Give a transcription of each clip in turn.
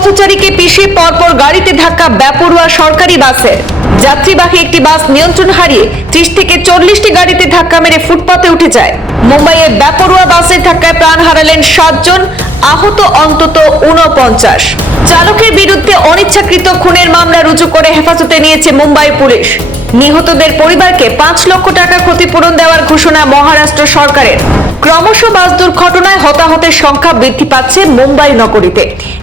পথচারীকে পিষে পরপর গাড়িতে ধাক্কা বেপরোয়া সরকারি বাসের। যাত্রীবাহী একটি বাস নিয়ন্ত্রণ হারিয়ে ত্রিশ থেকে চল্লিশটি গাড়িতে ধাক্কা মেরে ফুটপাতে উঠে যায়। মুম্বাইয়ে বেপরোয়া বাসের ধাক্কায় প্রাণ হারালেন সাতজন, আহত অন্তত উনপঞ্চাশ চালকের বিরুদ্ধে অনিচ্ছাকৃত খুনের মামলা রুজু করে হেফাজতে নিয়েছে মুম্বাই পুলিশ। নিহতদের পরিবারকে পাঁচ লক্ষ টাকা ক্ষতিপূরণ দেওয়ার ঘোষণা মহারাষ্ট্র সরকারের। ক্রমশ বাস দুর্ঘটনায় হতাহতের সংখ্যা বৃদ্ধি পাচ্ছে মুম্বাই নগরীতে।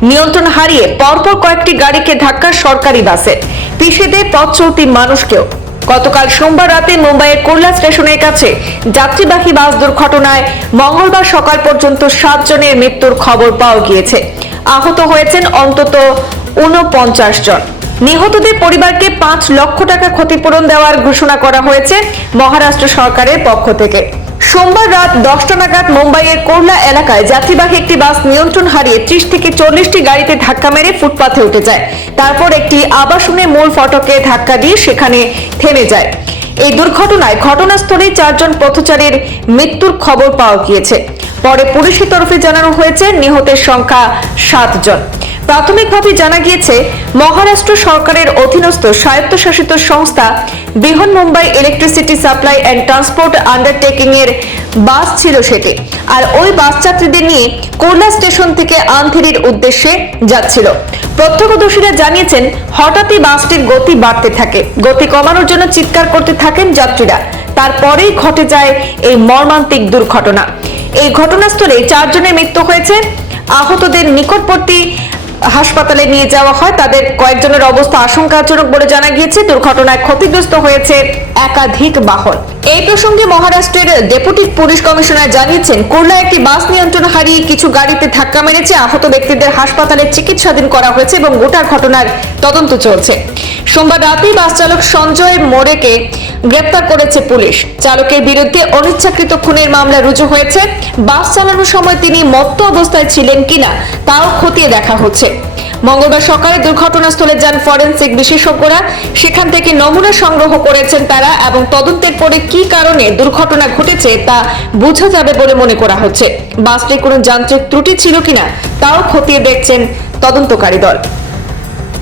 নিয়ন্ত্রণ হারিয়ে পরপর কয়েকটি গাড়িকে ধাক্কা সরকারি বাসে। পিষে দেয় পথ চলতি মানুষকেও। গতকাল সোমবার রাতে মুম্বাইয়ের কোরলা স্টেশনের কাছে যাত্রীবাহী বাস দুর্ঘটনায় মঙ্গলবার সকাল পর্যন্ত সাত জনের মৃত্যুর খবর পাওয়া গিয়েছে। আহত হয়েছেন অন্তত উনপঞ্চাশ জন। নিহতদের পরিবারকে পাঁচ লক্ষ টাকা ক্ষতিপূরণ দেওয়ার ঘোষণা করা হয়েছে মহারাষ্ট্র সরকারের পক্ষ থেকে। সোমবার রাত দশটা নাগাদ মুম্বাইয়ের কোরলা এলাকায় যাত্রীবাহী একটি বাস নিয়ন্ত্রণ হারিয়ে ত্রিশ থেকে চল্লিশটি গাড়িতে ধাক্কা মেরে ফুটপাথে উঠে যায়। তারপর একটি আবাসনে মূল ফটকে ধাক্কা দিয়ে সেখানে থেমে যায়। এই দুর্ঘটনায় ঘটনাস্থলে চারজন পথচারীর মৃত্যুর খবর পাওয়া গিয়েছে। পরে পুলিশের তরফে জানানো হয়েছে, নিহতের সংখ্যা সাতজন। প্রাথমিকভাবে জানা গিয়েছে, মহারাষ্ট্র সরকারের অধীনস্থ স্বায়ত্তশাসিত সংস্থা Brihanmumbai electricity supply and transport undertaking এর বাস ছিল সেটি। আর ওই বাস যাত্রীদের নিয়ে কোরলা স্টেশন থেকে আন্ধেরির উদ্দেশ্যে যাচ্ছিল। প্রত্যক্ষদর্শীরা জানিয়েছেন, হঠাৎই বাসটির গতি বাড়তে থাকে। গতি কমানোর জন্য চিৎকার করতে থাকেন যাত্রীরা। তারপরেই ঘটে যায় এই মর্মান্তিক দুর্ঘটনা। এই ঘটনাস্থলে চারজনের মৃত্যু হয়েছে। আহতদের নিকটবর্তী হাসপাতালে নিয়ে যাওয়া হয়। তাদের কয়েকজনের অবস্থা আশঙ্কাজনক বলে জানা গিয়েছে। দুর্ঘটনায় ক্ষতিগ্রস্ত হয়েছে একাধিক বাহন। এই প্রসঙ্গে মহারাষ্ট্রের ডেপুটি পুলিশ কমিশনার জানিয়েছেন, কুর্লা একটি বাস নিয়ন্ত্রণ হারিয়ে কিছু গাড়িতে ধাক্কা মেরেছে। আহত ব্যক্তিদের হাসপাতালে চিকিৎসাধীন করা হয়েছে এবং গোটা ঘটনার তদন্ত চলছে। সোমবার রাতেই বাস চালক সঞ্জয় মোরেকে গ্রেপ্তার করেছে পুলিশ। চালকের বিরুদ্ধে অনিচ্ছাকৃত খুনের মামলা রুজু হয়েছে। বাস চালানোর সময় তিনি মত্ত অবস্থায় ছিলেন কিনা তাও খতিয়ে দেখা হচ্ছে। মঙ্গলবার সকালে দুর্ঘটনাস্থলে যান ফরেনসিক বিশেষজ্ঞরা। সেখান থেকে নমুনা সংগ্রহ করেছেন তারা এবং তদন্তের পরে কি কারণে দুর্ঘটনা ঘটেছে তা বোঝা যাবে বলে মনে করা হচ্ছে। বাসটির কোনো যান্ত্রিক ত্রুটি ছিল কিনা তাও খতিয়ে দেখছেন তদন্তকারী দল।